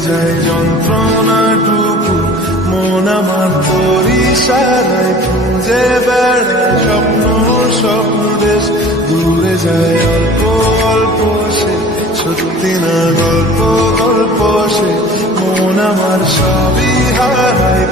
যায় যন্ত্রণাটুকু, মন আমার তোর ইশারায় খুঁজে বেড়ায় স্বপ্ন স্বপ্ন দেশ। দূরে যায় অল্প অল্প সে, সত্যি না গল্প গল্প সে, মন আমার সবই হারায়